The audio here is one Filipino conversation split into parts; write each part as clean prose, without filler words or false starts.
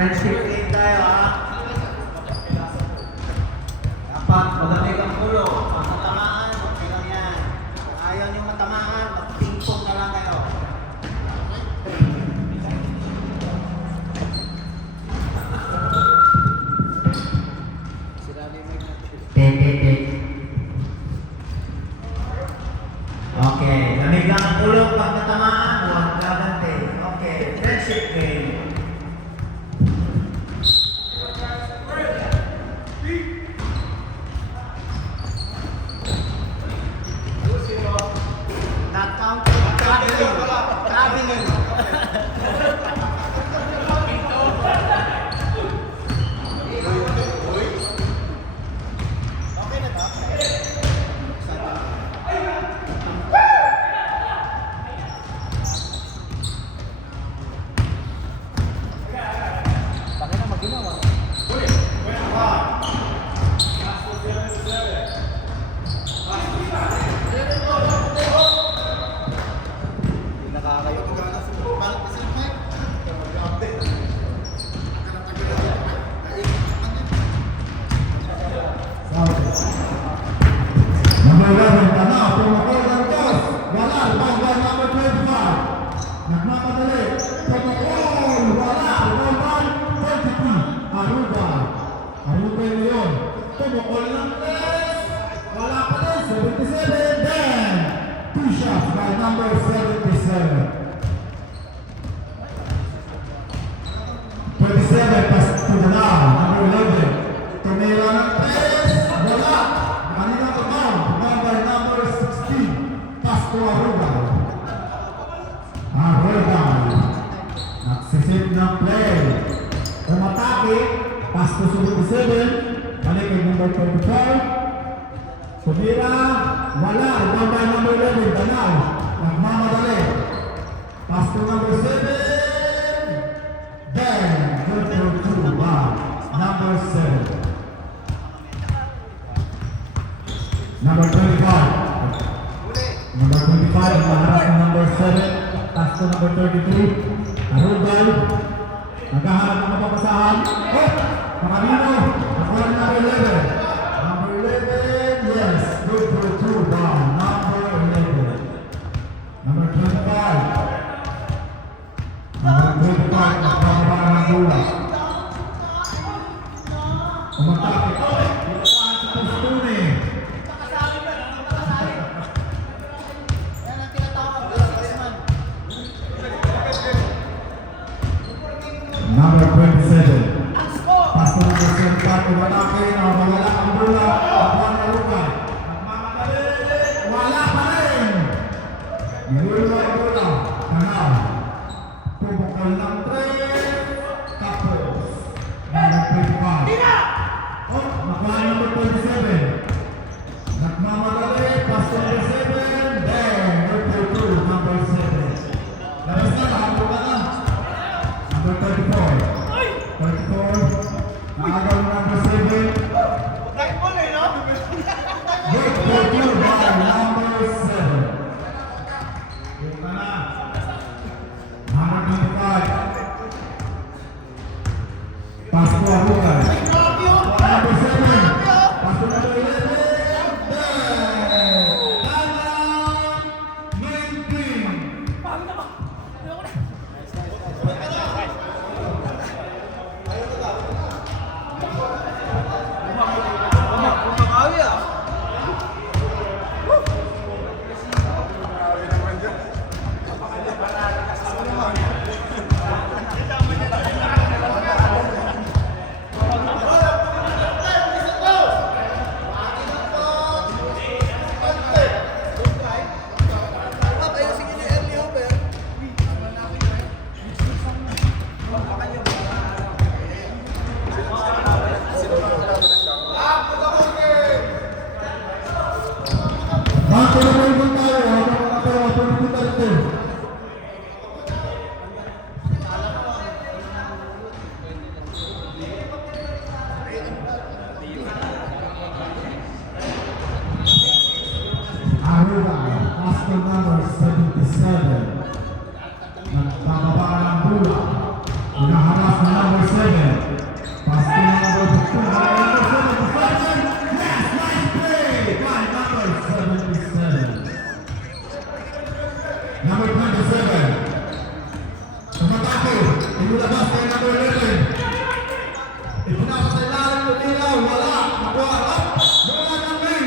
Friendship game tayo ha. Dapat malamig ang ulo. Matamaan, okay lang yan. Kung ayaw nyo matamaan, mag-ping-pong na lang kayo. Okay, lamig lang ang ulo pag natamaan, huwag gagante. Okay, friendship game. Not counting, traveling. Traveling. Okay na ba? Bakit na maginawa? Nakakayo. Number 11, Tanaw, pumukol ng Diyos. Wala, bangga number 25. Nagmamadali. Pumukol, wala, number 22. Aruba. Aruba yun yun. Pumukol ng Diyos. Wala pa rin, 77. Then, 2 shots by number 77. 27, pass to Tanaw. Number 11. Tumira ng 3. Wala. Kanina ko by number 16. Pass to Aruba. Aruba. Nagsisip ng play. Umatake. Pass to 77. Balik kay number 25. Tumira. Wala. Rebound by number 11. Tanaw. Nagmamadali. Pass to number 7. Then, good for 2 by number 7. Number 25. Number 25, maharap ng number 7. Pass to number 33. Arugay. Naghahanap ng mapapasahan. Oh! Makamino. Nakuha ng number 11. Number 11, yes. Good for 2 by number 11. Number 25. Number 25, nagpapabara ng gula. Umatake. Umatake sa Pustuni. Number 27. Pass to number 75. Umatake. Nawawala ang bola. Nakuha ng Aruba. Nagmamadali. Wala pa rin. Nilulo ang bola. Tanaw. Pumukol ng 3. Tapos. Number 25. Oh, nakuha ng number 27. Nagmamadali. Pass to number 7. Then, number 2. Number 7. Labas na. Nakapo ka na. Number 34. 34. Nakagaw ng number 7. Good for 2 by number 7. Good ka na. Number 25. Pass to Arugan. Number 7. Pass to number 11. Nagpapabara ng bola. Hinaharap na number 7. Number 27. Tumatake. Inulabas kay number 11. Ipinasa sa ilalim ng ilaw. Wala. Nakuha. Bola ng main.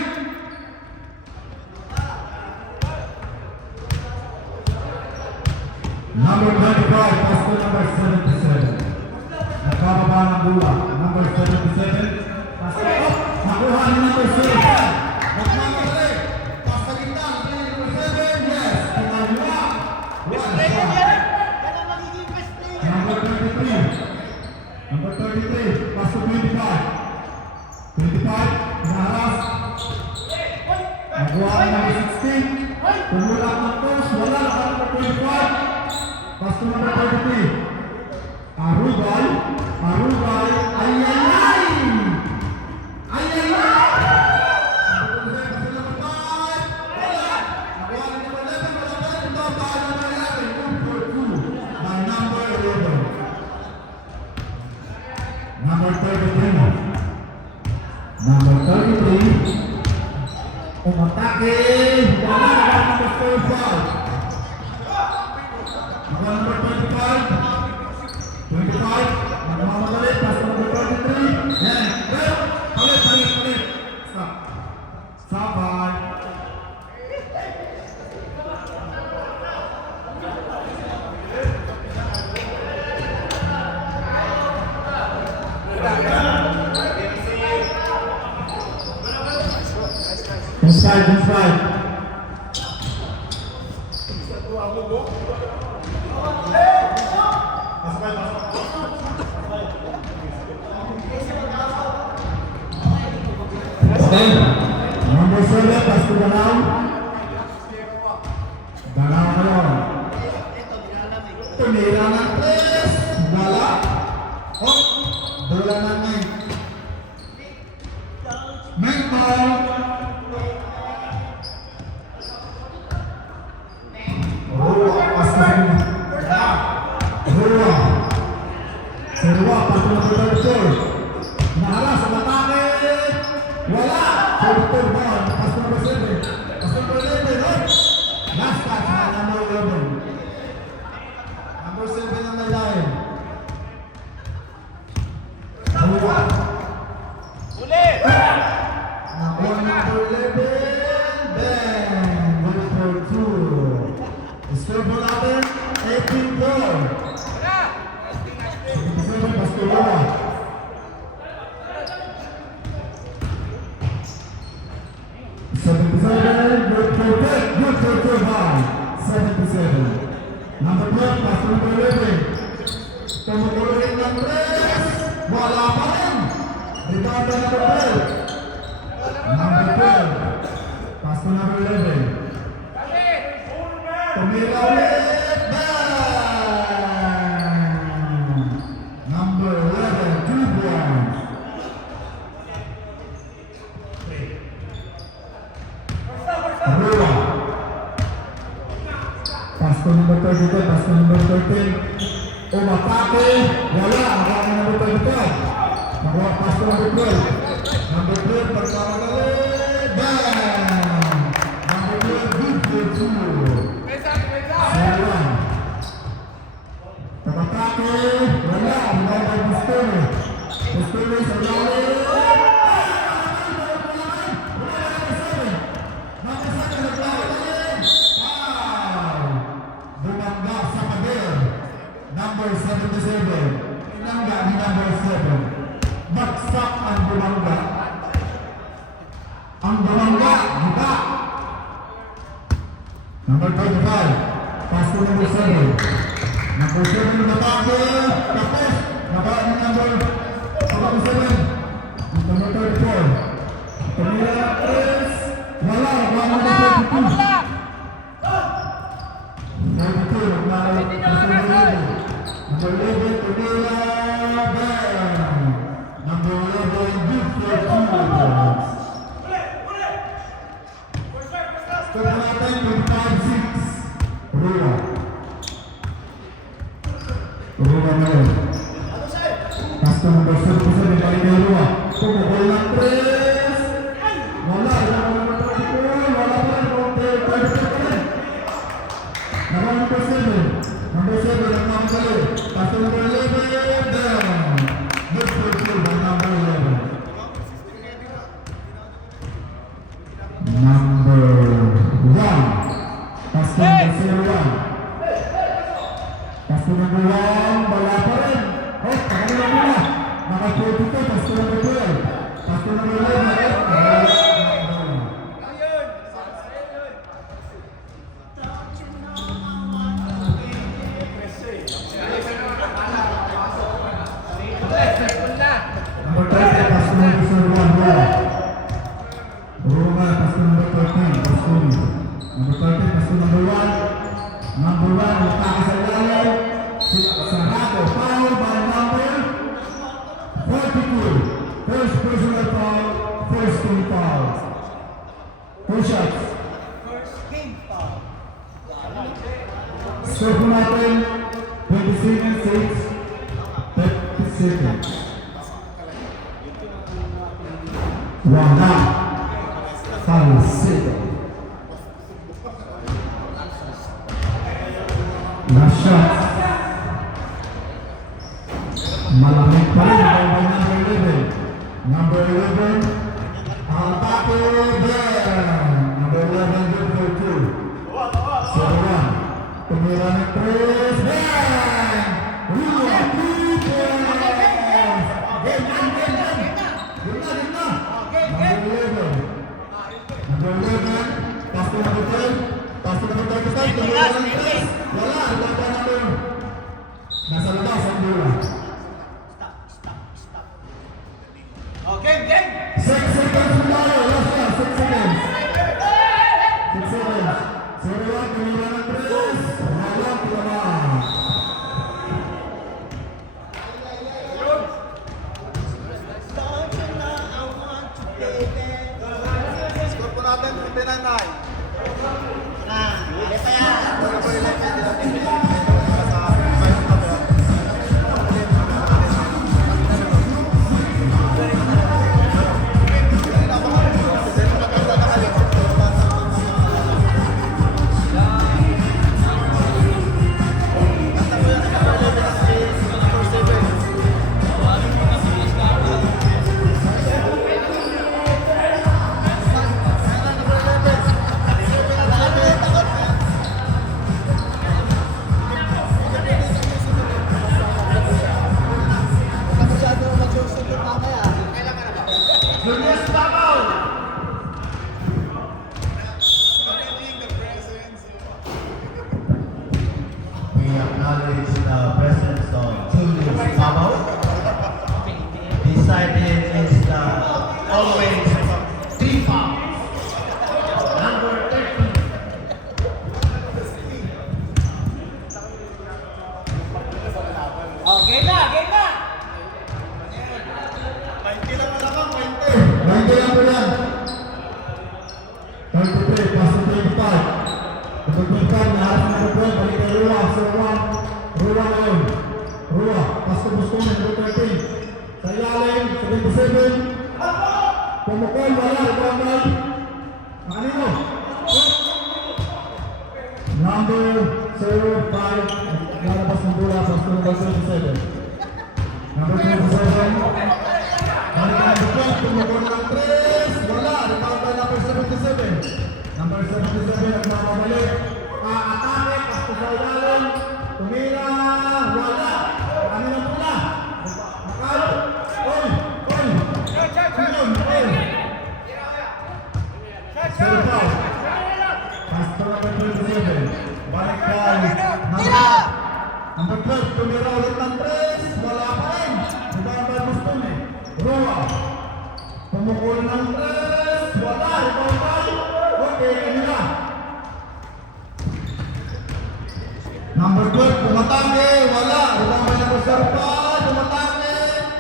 Number 25. Pass to number 77. Nakababa ng bola. Number 77. Pass to up. Nakuha ni number 7. Nagmamadali. Pass sa gitna. Number 7. Yes. Pinagawa. One shot. Yan ang magiging best player. Number 33. Number 33. Pass to 25. 25. Naharas. Nakuha ni number 16. Tumulak ng post. Wala. Number 25. Pass to number 33. Arugay. Arugay. Ay, ay, ay! Ay, ay, ay! Number 33. Number 33. Umatake. Wala na number 45. Number 25. 25. Nagmamadali. Pass to number 33. Yan. Well, palit. Stop. Stop, bye. Inside. Number 7, pass to Dalaw. Dalaw ngayon. Tumira ng 3. Dala. Oh, dala ng 9. Mental. Ruwa, pass to Ruwa. Ruwa, pass to number 34. Naharas sa matake. Wala. 34 ball. Pass to number 7. Pass to number 11. Last pass na number 11. Number 7 ang nalayan. Ruwa. Nakuha number 11. Then, wait for 2. Score ball natin, 18 ball. 77, pass to Ruwa. 77, good for high. 77. Number 12, pass to number 11. Tumutuloy ng 3. Wala pa rin. Rebound na number 12. Number 12, pass to number 11. Tumira ulit. Bang! Number 11, 2 points. Ruwa. Pass to number 32, pass to number 13. Umatake. Wala. Nakuha ni number 25. Nakuha pass to number 12. Number 12, pagkamadali. Bang! Number 12, good for 2. 0-1. Umatake. Wala. Nakuha ni Bustoni. Bustoni sa lalim. Number 77. Inangga ni number 7. Bagsak ang Bumangga. Ang Bumangga, kita. Number 25. Pass to number 7. Number 7 natake. Tapos, naba ni number 7. Number 34. Tumira is wala. Wala number 32. 32. Number 11, Tumira. Bang! Number 11, good for 2 points. Step natin, 25-6. Ruwa. Ruwa ngayon. Pass to number 77, balik kay Ruwa. Pumukul ng 3. Wala. Wala pa rin. number 7. Number 7, nagmamadali. Pass to number 11, down. Good for 2 by number 11. Number 1. Pass to number 01. Pass to number 1, wala pa rin. Oh, pakanila mo na. Naka-40 to, pass to number 12. Pass to number 11. Number 30, pass to number 01, Roma, pass to number 13, pass to number 30, pass to number 1. Number 1, matake sa ilalim. Sarado, foul by number 42. First personal foul, first team foul. 2 shots. Score po natin, 26 30 seconds. Wala. Salcedo. Last shot. Malamig pa rin by number 11. Number 11. Ang atake there. Number 11 good for 2. 0-1. Tumira ng 3. Bang! Rua, 2 points! Game na! Number 11. Number 11. Pass to number 12. Pass to number 35. Tumira ng 3. Wala. Wala pa number. Nasa labas ang bola. Game! 6 seconds to go. Last shot. 6 seconds. 6 seconds. 0-1. Tumira ng 3. Wala. Tulaman. Score po natin, 29-9. Huli pa yan. Julius Babaw! We acknowledge the presence of Julius Babaw. Beside him is the always FIFA number 13. Game na! 90 lang po yan. 33, pass to 25. Number 25, naharap na number 12, balik kay Rua, 0-1. Rua ngayon. Rua, pass to Buscones, number 13. Sa ilalim, 77. Pumukol, wala, ibabay. Kanino? Number 05, lalabas ng bola, pass to number 27. Number 27. Tumukol ng 3, wala, rebound by number 77. Number 77, nagmamabalik. Atake, pasto sa ilalim. Tumira, wala. Ano lang pula? Makalo. Oy! Yun, oy! Zero foul. Pasto number 27. Balik kay number 12, tumira ulit ng 3, wala pa rin. Rebound by Buscones. Rua. Pumukul ng 3, wala, rebound by. Okay, kanila. Number 12, tumatake, wala, rebound by number 05, tumatake,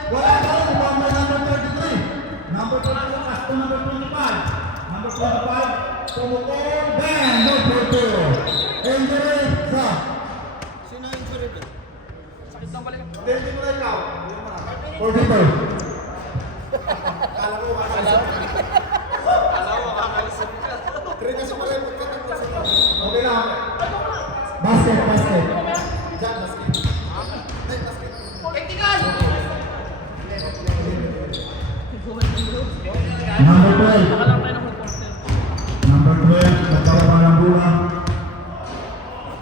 wala pa rin, rebound by number 33. Number 22, pass to number 25. Number 25, pumukul, bang, no for 2. Injury, sa. Sino yung injury? Sakit lang balik. Hindi mo na ikaw. 44. Kala ko makakalis. Okay lang. Basket, basket. Number 12. Number 12, nagkaroon ng bola.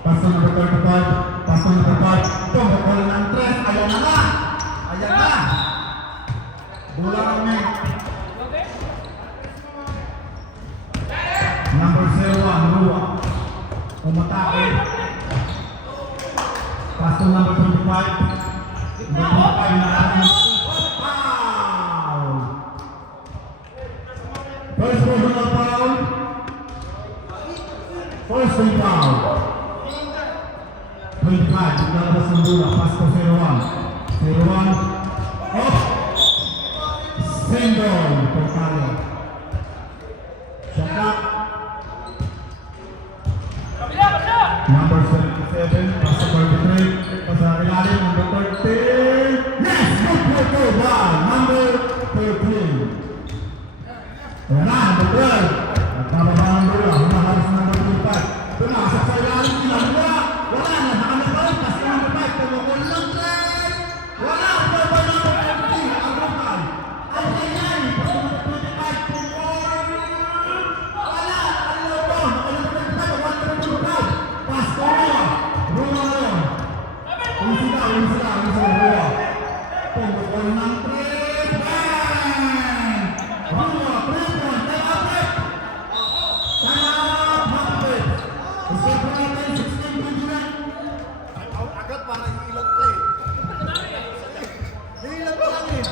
Pass number 35. Pass number 5. Tumukol ng 3. Ayan na nga. Ayan na. Bola kami. Number 01, Rua. Umatake. Pass to number 25. Number 25 na natin. Foul! First personal foul. First free foul. 25, naglalabas ng bola. Pass to 01. 01. Off. Single. Portalo. Shot clock. Number 77, pass to 33. Pass sa ilalim, number 13. Yes! Good for goal by number 13. Ayan na, number 12. Nagpapaba ng bola. Humahalis ng number 25. Tumasok sa ilalim, ilang bola. Wala na, nakalabay. Pass to number 5. Tumukol ng 3. Wala, bola by number 15. Ang rupal. Ang ganyan. Pass to number 25. Tumukol. Wala, nakalilaw po. Nakalilaw po. Number 25. Pass to Rua. Rua ngayon. Unsila, Rua. Tumukol ng 3. Bang! Rua, 3 point. Take a break. Time out, Mapapit. Score po natin, 16-29. Agad para iilag pa eh. Iilag pa lang eh.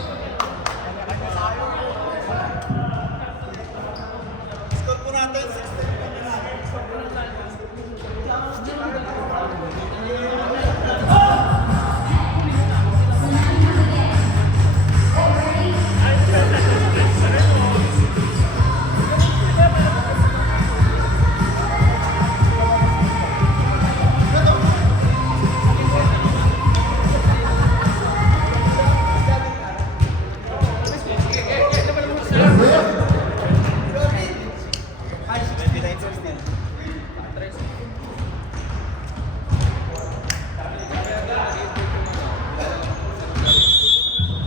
Score po natin, 16-29.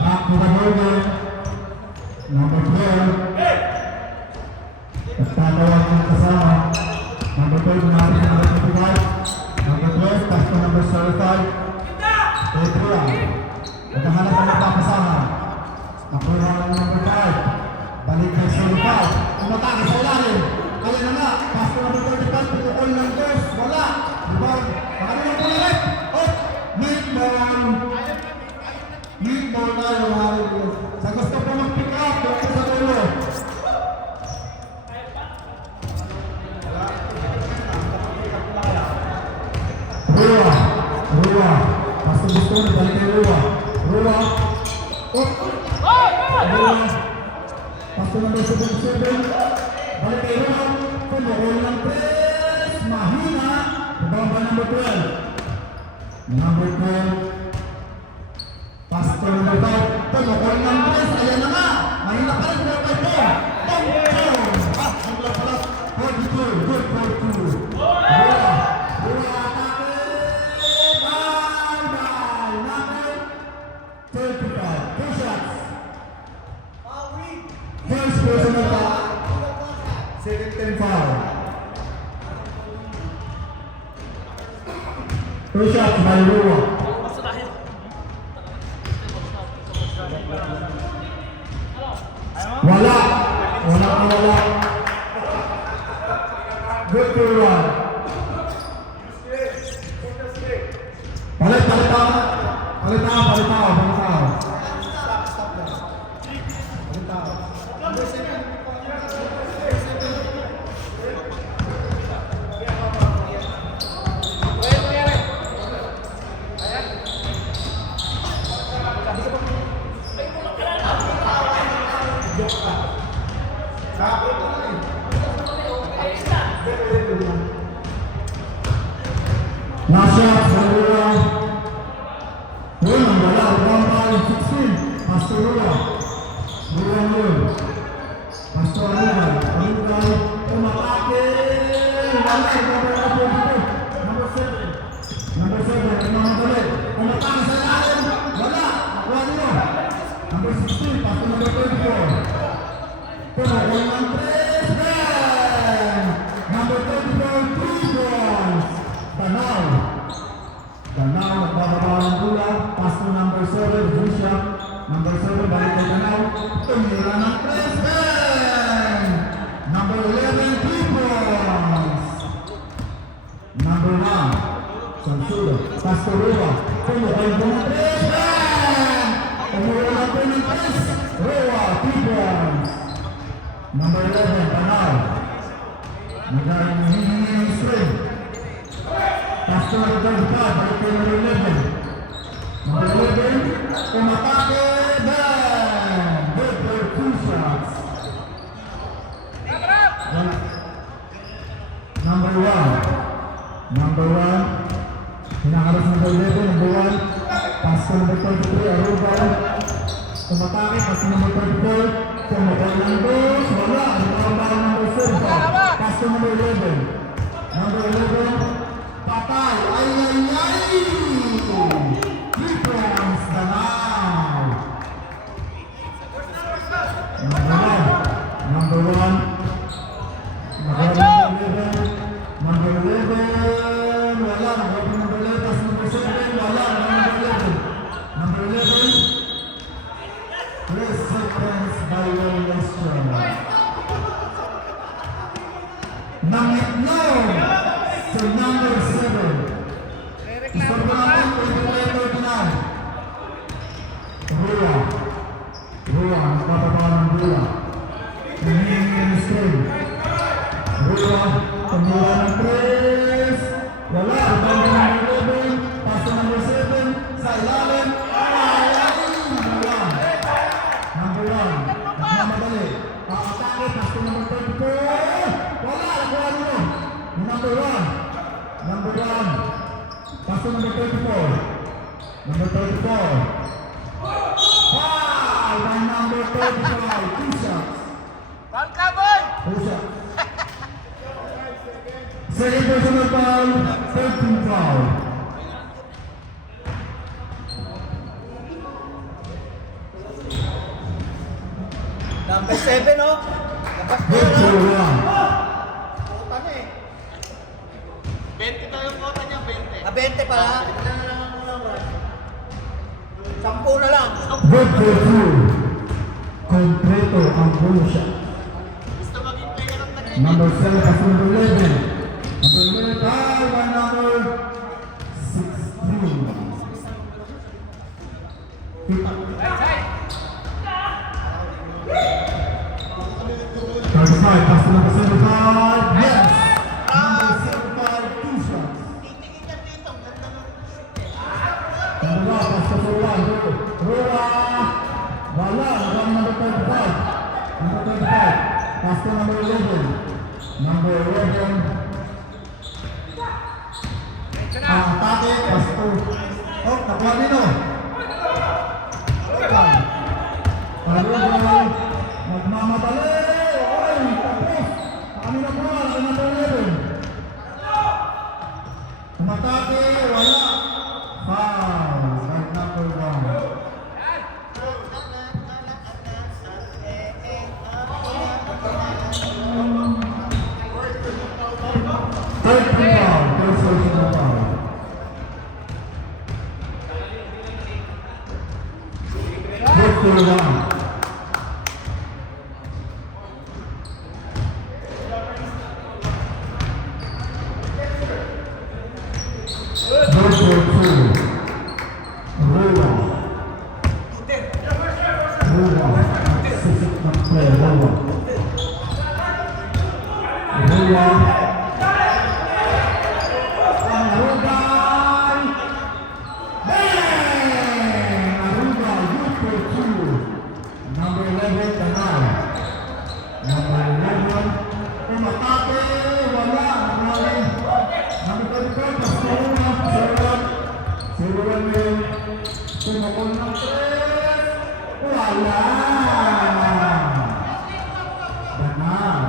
Back to the goal. Number 12. Nagtatawag ng kasama. Number 12, natin sa number 25. Number 12, pass to number 35. Pedro. Naghahanap ang magpapasama. Nakuha ng number 5. Balik ng 35. Umatake sa ilalim. Ayan na nga. Pass to number 35. Pinukol ng dos. Wala. Rebound. Nakalilang po ulit. Oh! Meatball. Meatball tayo. Sa gusto po mag-pick up. Dito sa dulo. Rua. Pasto gusto na. Balik kay Rua. Oh! Rua. Pasto number 77. Balik kay Rua. Tumukol ng 3. Mahina. Ibaba number 12. Number 12. Pasto number 5. Tumukol ng 3. Ayan na nga. Mahina pa rin. Number 5. Ang pala. 42. Good 42. Rua. Atake. Bye-bye. Number 35. 2 shots. First personal foul. Second team foul. 2 shots by Rua. Wala. Good to run. Palit tao. Last shot, Rua. Rua, wala. 1-16. Pasto Rua. Rua yun. Pasto Rua. Umatake. Wala. Number 7. Sansudo, Pastorua, tumukay po ng 3, umuulan po ng 3, Roa, 2 points. Number 11, Panal. Nagaling hihingi ng string. Pastor, 35, balik po number 11. Number 11, umatake, then, good for 2 shots. Number 1, hinakaras number 11, number 1, Pastor number 23, Aruba, umatake, Pastor number 24, tumakay ng dos, wala, nagkakabahan number 4, Pastor number 11, patay, ay, 3 points, Danao. Number 1, number 11, wala, number 11, tas number 7, wala, number 11, 3 seconds by violation. Nangitlog sa number 7. Isang natin, 23-39. Rua, nagpapagawa ng Rua. Hinihingi ng string. Rua, paggawa ng 3. Wala, number 11, paso number 7, sa ilalim. Number 1, nagmamadali. Atake, paso number 24. Wala, nakuha nyo. Number 1, paso number 24. Number 34. Wow! By number 35, 2 shots. 2 shots. Second personal foul, 13 foul. Number 7, oh. Labas ko Good for na. 1. Puta na eh. 20 tayo kota niya, 20. 20 pala. 10 na lang. Good for 2. Kompleto ang bulo shot. Gusto maging player of the game. Number 7, paso number 11. Number 11, by number 16. 35, paso number 75. Yes! Number 75, 2 shots. Titingin ka dito, ganda ng Number 1, paso sa 1. Rua! Wala, number 35. Number 35, paso number 11. Number 11. Atake, paso. Oh, nakuha nito. Aruba, magmamadali. Oy, tapos. Kami na po, number 11. Umatake, wala. Foul, right number 1. Third foul, first personal foul. Good for 1. Good for 2. Rua. Sisip na play, Rua. Arugay! Bang! Arugay, good for 2. Number 11, Tanay. Number 11, umatake, wala, nangaling. Number 24, Pastoruna, 0-1 yun. Tumakol ng 3, wala. Tanay.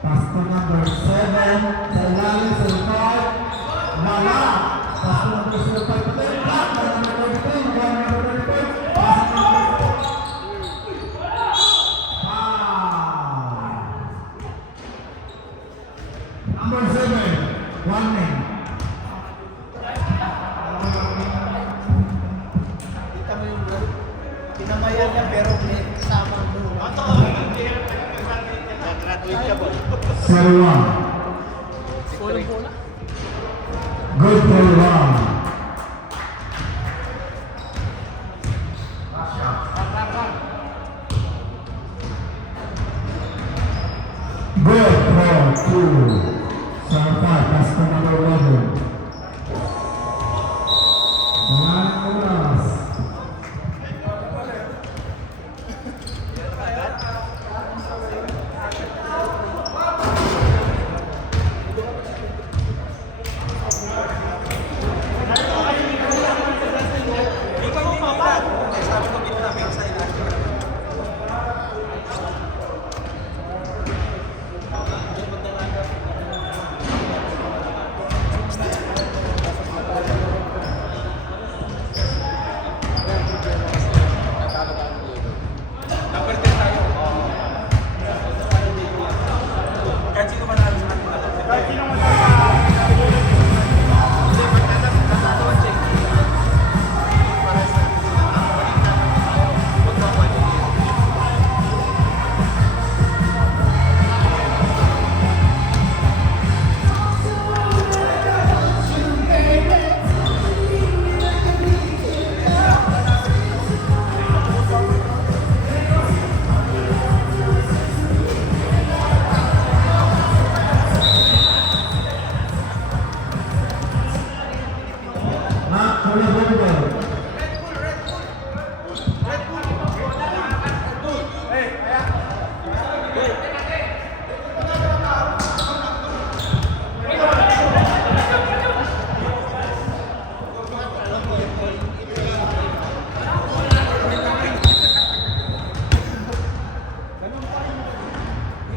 Pastor number 7, sa ilalim sa likod, wala. Pastor number 05, patay, black, number 23, number 25, pastor number 4. Foul. Number 7, 1 man. Kita mo yung bro. Pinamayan niya pero may kasama mo. graduate ka ba? 0-1. Good for one. Good for two. Sampai pasta number 11. Oras.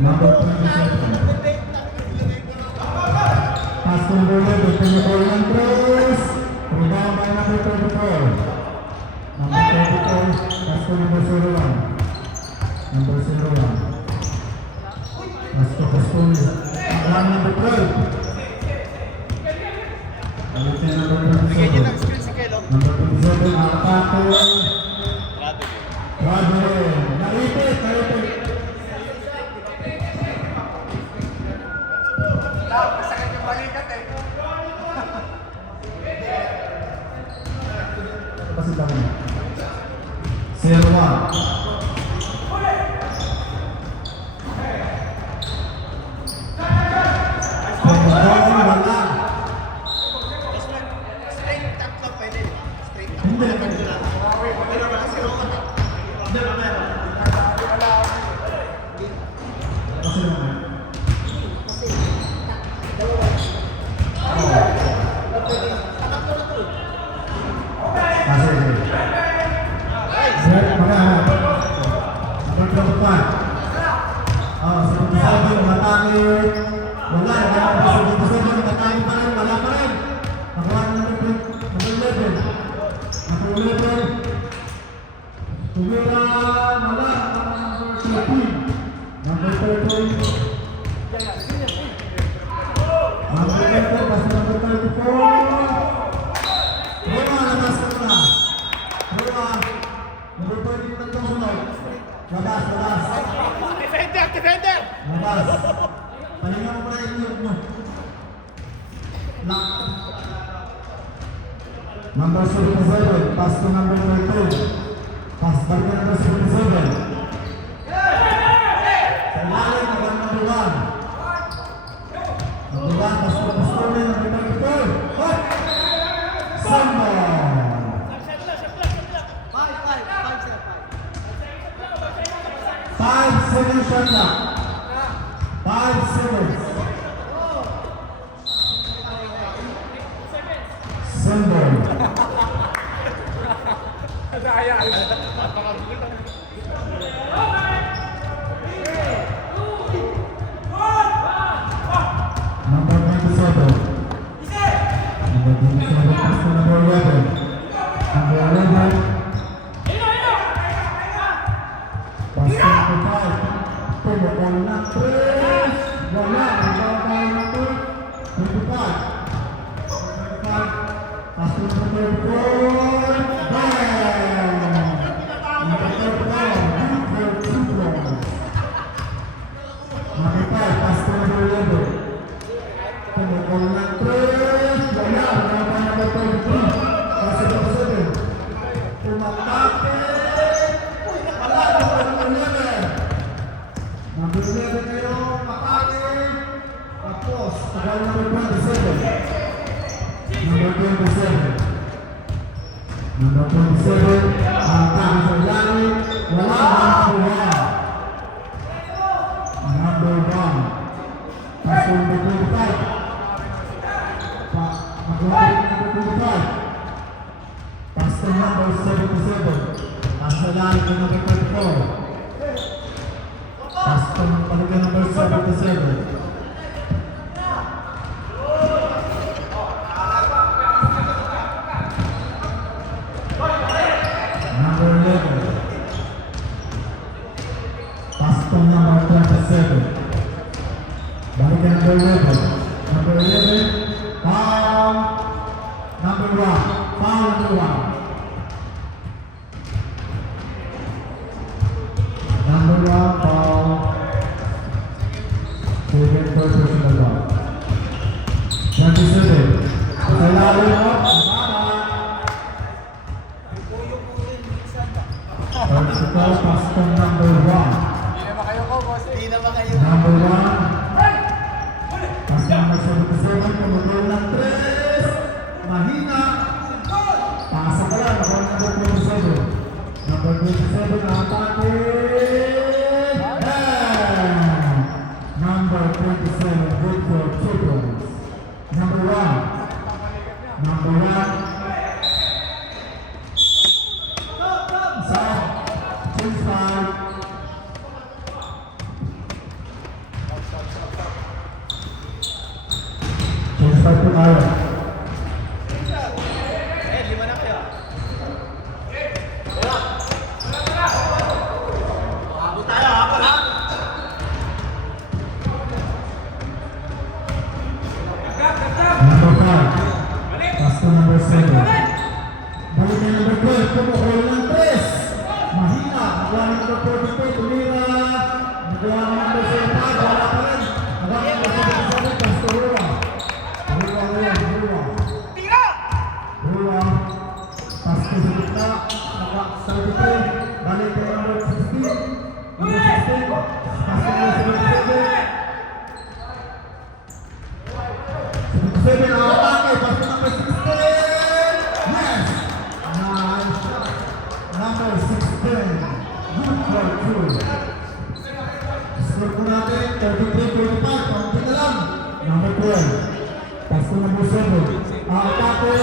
Number 27. Pass number 11, Pinnacle Andres. Rebound by number 34. Number 34, pass to number 01. Number 01. Pass to Abraham number 12. Balikin number 27. Number 27, Arpato. Radley. Naripit. Masakit yung balikat eh. Pasok kami. 0-1. Wala. Straight tatlo pwede, di ba? Straight tatlo. Hindi. Pero wala si Roman eh. Hindi ba meron? Kasi naman. Set, makahanap. Number 25. Sa 27, matangin. Wala, sa 27, matangin pa rin. Wala pa rin. Nakuha na number 11. Number 11. Tumira, wala. Number 13. Number 13. Number 13, pas number 34. Roma, labas ka na. Roma, number 13 tatlong sunod. Labas. Defender! Labas. Pahinga mo pa yung iyog mo. Lock. Number 77, pass to number 13. Pass back to number 77. Sa ilalim, number 1. Number 1, pass to number 34. Hop! Samba! 5 seconds shot clock. 5 seconds. Symbol. Number 97. Number 27, pass to number 11. Number 11. Pass to number 5. Pinakol na 3. Wala. Rebound by number 25. Pass to number 34. Bang! Number 34. Number 2 points. Number 5. Pass to number 11. Pinakol na 3. Number 27, Tang Soyani, wala ang kuha. Number 1, pass to number 25. Magawa number 25. Pass to number 77. Tang Soyani to number 34. Pass to number 77. Number 11. Pastor number 27. Balikan number 11. Number 11. Foul. Number 1. Foul number 1. Number 1. Foul. Second personal foul. 27. Sa lalim mo. Vertical custom number 1. Hindi naman kayo ko, boss. Hindi naman kayo. Number 1. Custom number 77. Pumutol ng 3. Mahina. Pasok ka lang. Number 27. Number 27 na atake. And number 27. Good for 2 points. Number 1. Number 1. Change five. Change five to Aaron. Lima na kayo. Abot tayo, abot ha. Number 5. Pass to number 7. Balik na number 12. Pumukulo ng 3. Mahina. Nagawa ng number 42. Tumira. Nagawa ng number 75. Wala pa rin. Nagawa ng number 77. Pass to Rua. Rua. Rua. Pass to sa gitna. Nagawa 33. Balik na number 16. Number 16. Pass to number 77. 77 ang atake. Pass to number 16. Yes! Nice shot. Number 16. Good for 2. Score po natin, 33-25. Kaunti na lang. Number 12. Pass to number 7. Ang atake.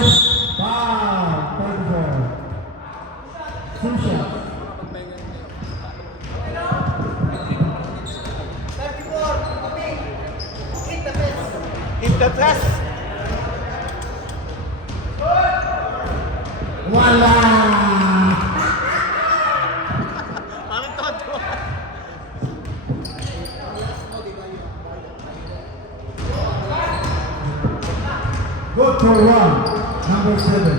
Foul. 34. Two shots. 34. Hit the press. Wala! Parang todo. Good for 1. Number 7.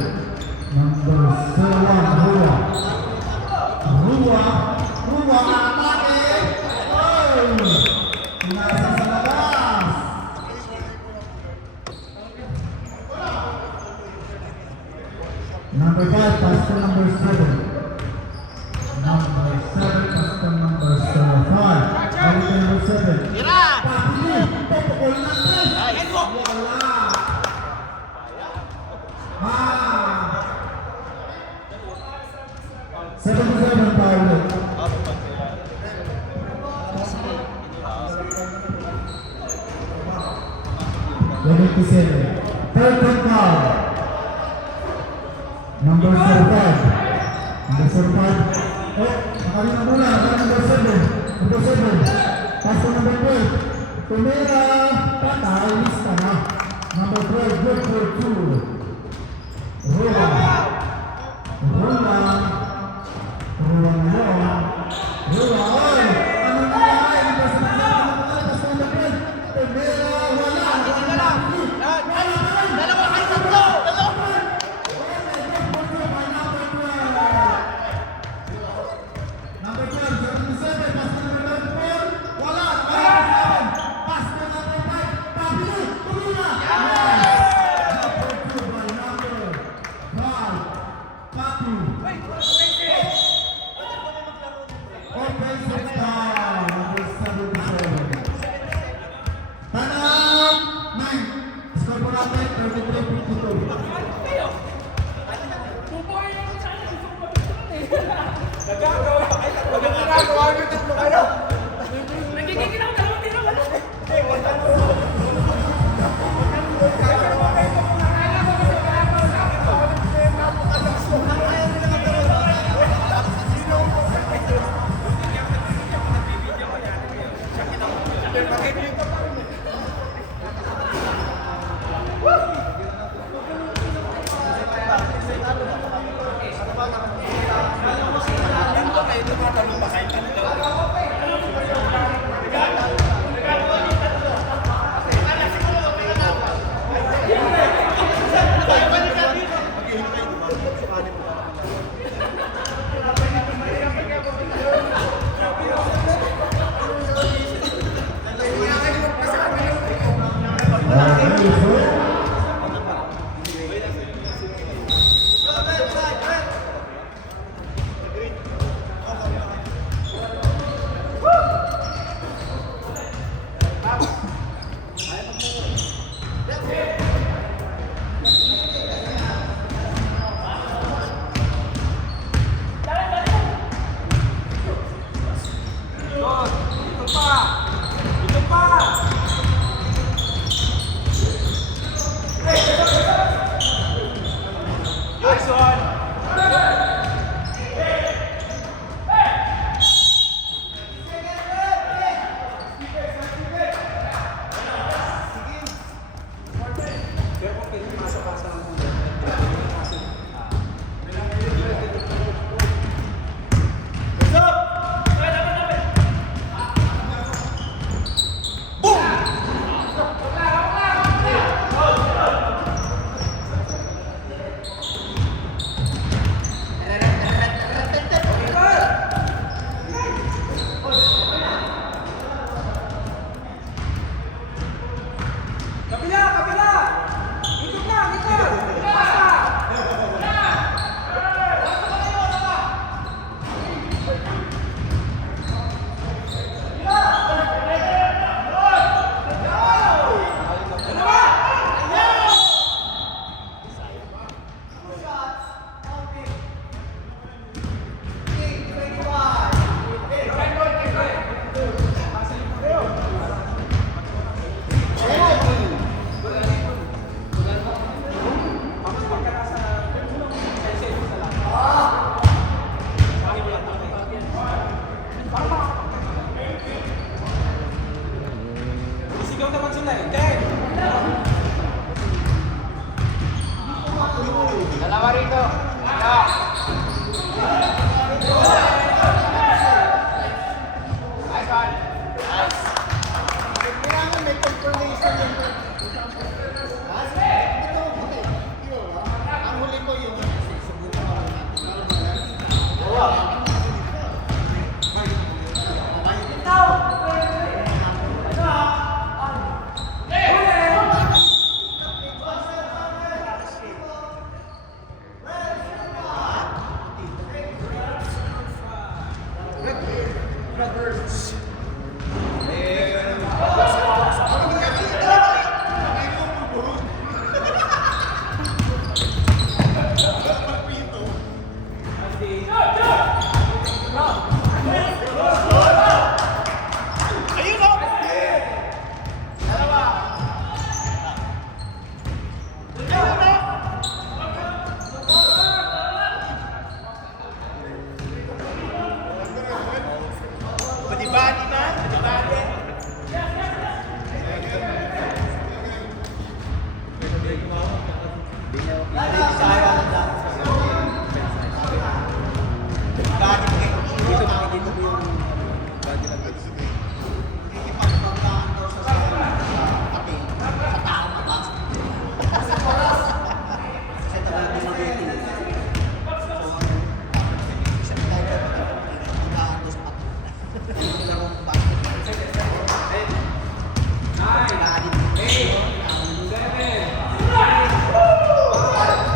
Number 1. Rua. Rua atake. Oh! Nasa sa labas. Number 5, pass to number 7. Number 7, pass to number 5. Balik to number 7. Tira! Papili! Popokol na 3! Nice. Wala! Ah! 77 pa ulit. Third and foul. Number 45. Number 45. Oh, nakalina muna. Number 7. Number 7. Pass to number 12. Tumira. Patay. Lista na. Number 12. Good for 2. Rula. Rula. Rula ngayon. Rula. Oy! Ano nangyari? Number 7. Pass to number 12. Tumira. Wala. Wala. Dalawa kayo tatlo! Dalawa! Number 12, 77, pass to number 94. Wala! Pass to number 5. Pabili! Pumila! Number 2 by number 5. Papu. Offensive foul, number 77. Tanang 9. Score po natin, 33-52.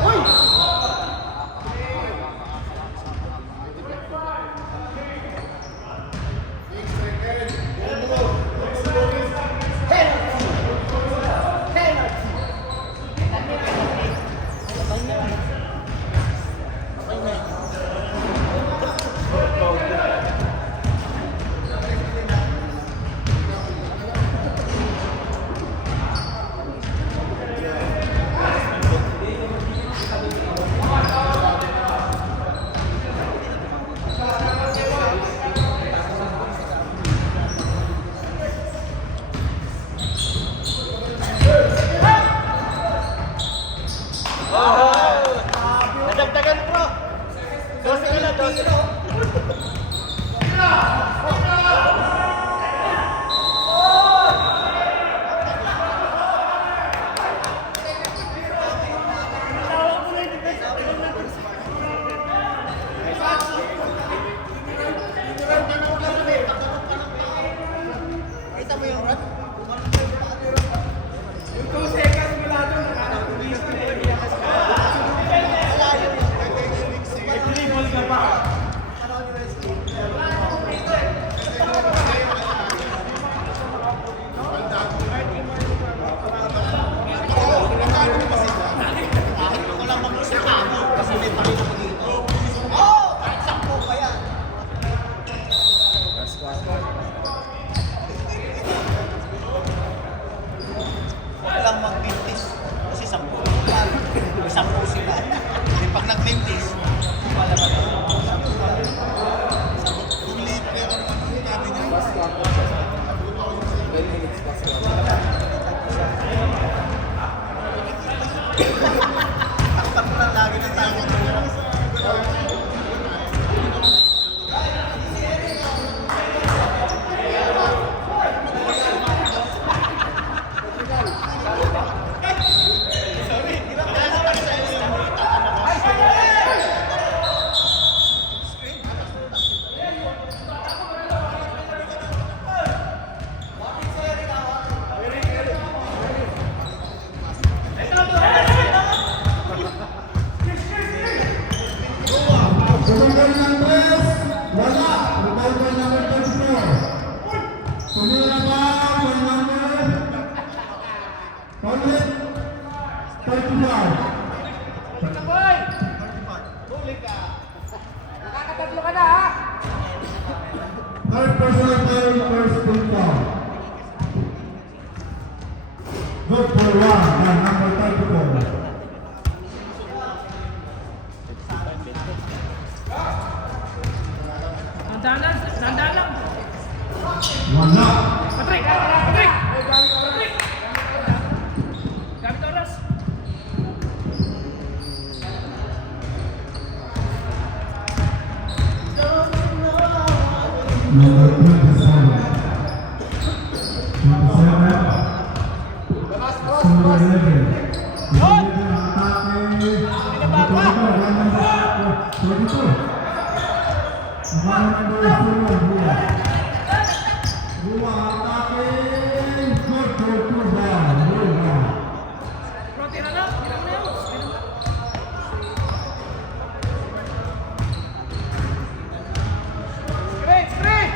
Uy! 10 sila. Eh, pag nag-20, wala ba ito? Kung late player ka naman, sabi niya. Takpan mo lang lagi ng tao. Tumulong ng tres, wala. Tumulong number 34. Tumulong ba? Number ulit 35. Nakakatatlo ka na ha? Third personal foul, first team foul. Good for one by number 34. Dandan lang. Wala. Patrick! Patrick! Patrick! Gamit oras. Number 27. 27. Number 11. 22. Bro, tira na. Tira mo na yun. Straight! Straight!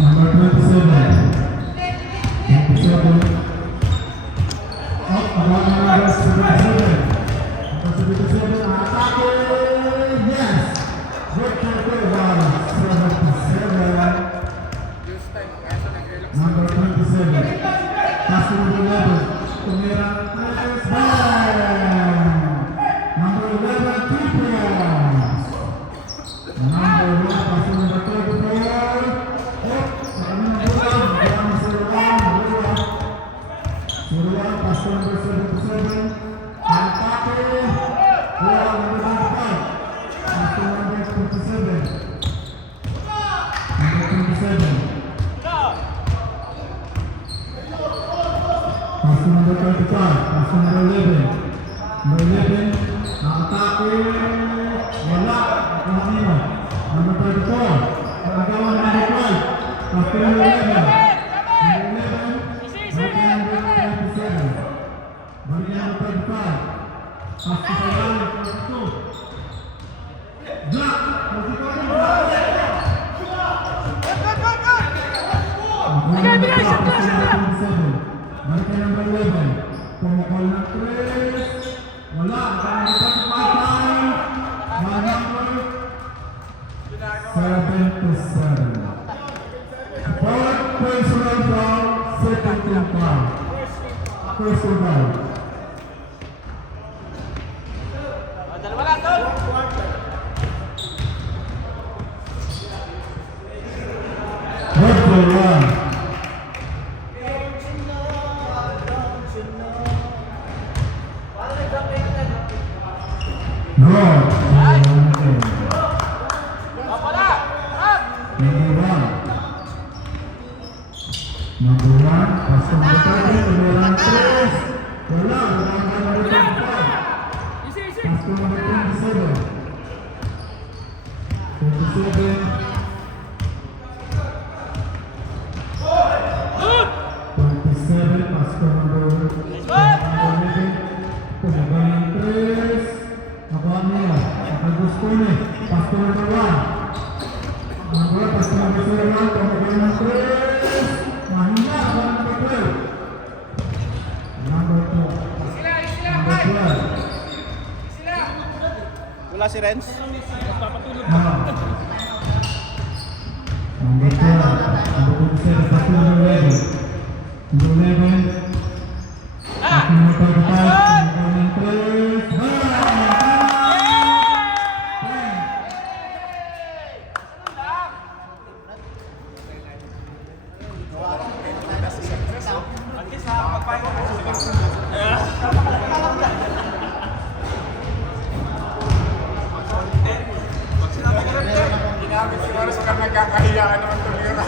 Number 27. 27. Up, about number 77. Number 77, atake! Yes! Good for goal by 77. Number 27. Pass to number 11. Tumira. Bang! Number 11, 3 points. Number 1, pass to number 34. Up, sa kanyang bulan. Buwan 01. Suruan, pass to number 77. Atake. Buwan number 95. Pass to number 27. Number 27. Pass to number 35. Pass to number 11. Number 11. Nakatake. Wala. Kanino. Number 34. Nakagawa number 12. Pass to number 11. Number 11. Balikan number 27. Balikan number 35. Pass to Pagani. 42. Black. 42. Bigay, shot na, shot na. Balikan number 11. Pumukol ng 3. Wala. Number 35. By number 77. Fourth personal foul, second team foul. Personal foul. Dalawa lang, tol. Good for one. Good. Wala. Up! Number 1. Number 1. Pass to number 30. Number 3. Wala. Number 25. Easy, easy. Pass to number 27. 27. Good! 27. Pass to number 11. Pumagay ng 3. Nakuha niya. Nakagusto niya. Pass to number 1. Number 1. Pass to number 0. Pumagay ng 3. Mahina. Nakuha number 12. Number 2. Sila, sila, Number five. 12. Sila. Wala si Renz. Number 12. Number 27. Pass to number 11. Number 11. Kaya ka naman tumira.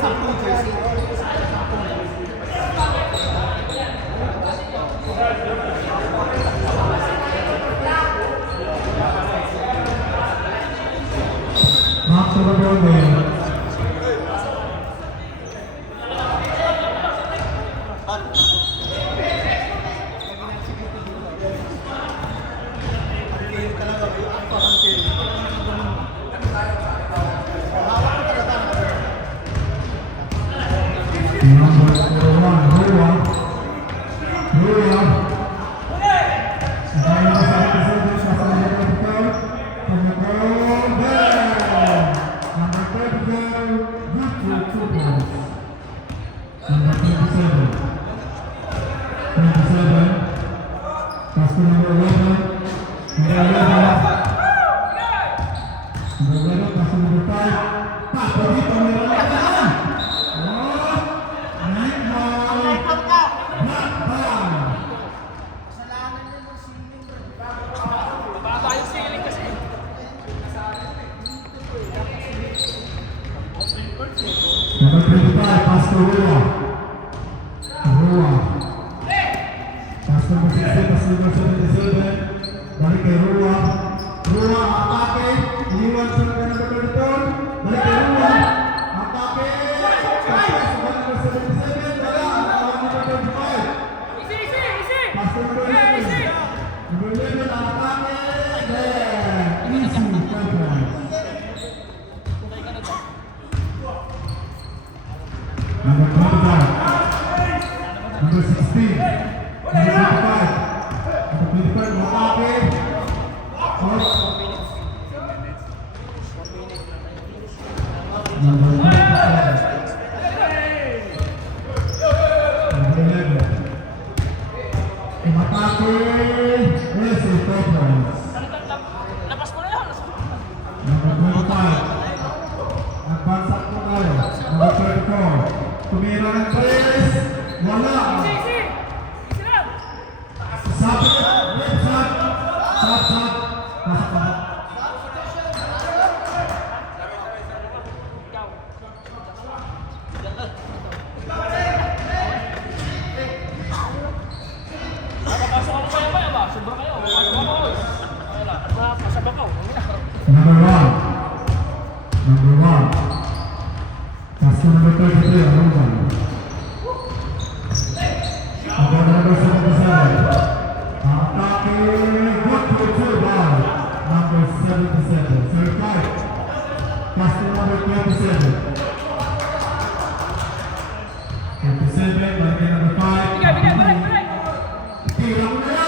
Sampung jersey. Back to the building. Number 1, Rua. Rua. Number 77, Number 25, pass to Rua. Rua. Pass to number 16, pass to number 77. Balik kay Rua. Rua, atake. Iniwan sa number 24. Balik kay Rua. Atake. Pass to number 77. Wala. Number 25. Pass to number 11. Number 11, atake. There. Easy. Conference. Number 25, number 16, number 25, number 25, Makabe, number 27, number 11, Makabe, Wesley Conference, number 25, advance up po tayo, number 34, tumira ng 3, wala. Sabit, left side, pasok. Number 1. Pass to number 33, Aruban. Number 77. Atake, good to two ball. Number 77. 35. Pass to number 27. 27, balik number 5. Tilang na!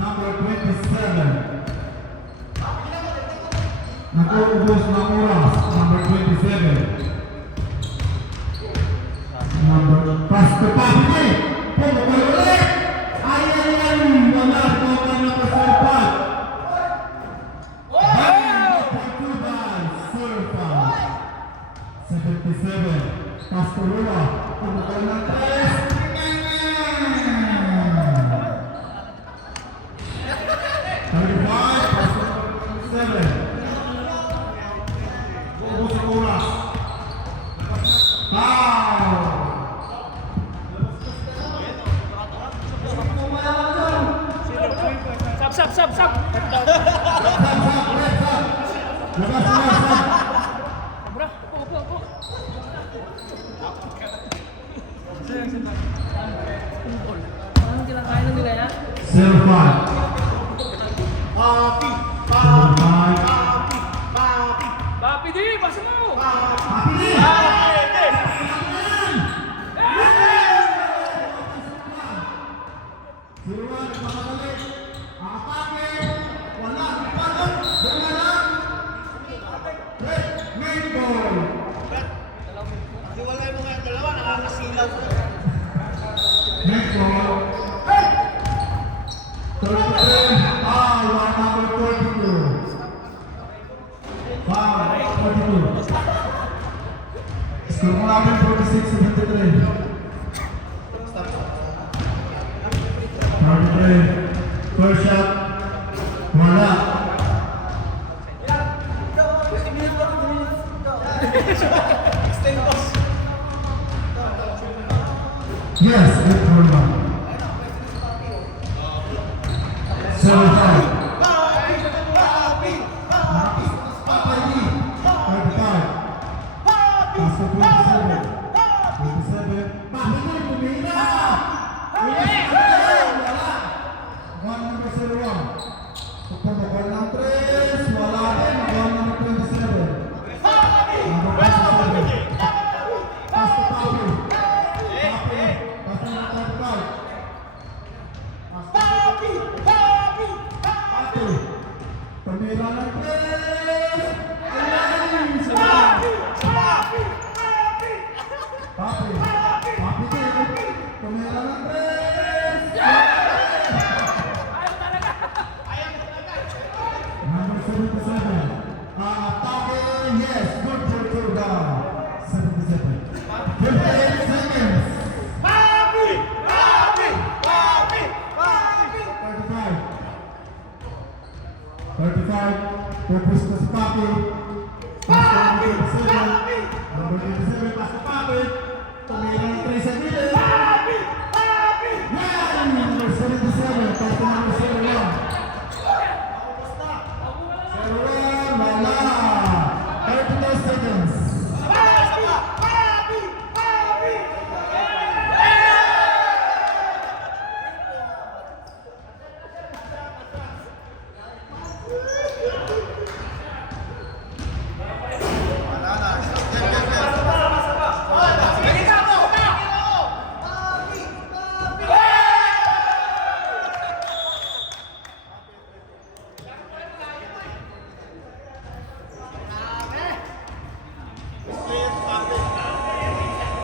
Number 27. Nakuubos ng oras. Number 27. Number pass to Papini. Pumukal ulit. Ayan. Wala ko ka na pasurpat. Surpat. 77. Pass to Rua. Pumukal ng 3. Sab. Bro, upo. Anong kinakain ng nila yan? 05. Papi di, pasa mo! First shot. Wala. Yes, good for one. 7-5. Papay, 35. Pass to 27. 27. Papay, pumila! Wala. One number 01. Pagpapagwal ng 3. Wala din. One number 27. Number 27. Pass to Papi. Papi. Pass to number 35. Papi. Pumila ng 3. Papi. Papi din. Pumila ng 3. Number 77. Attacking, yes, good for two down. 77. 58 seconds. 35. 35. Focus to Papi.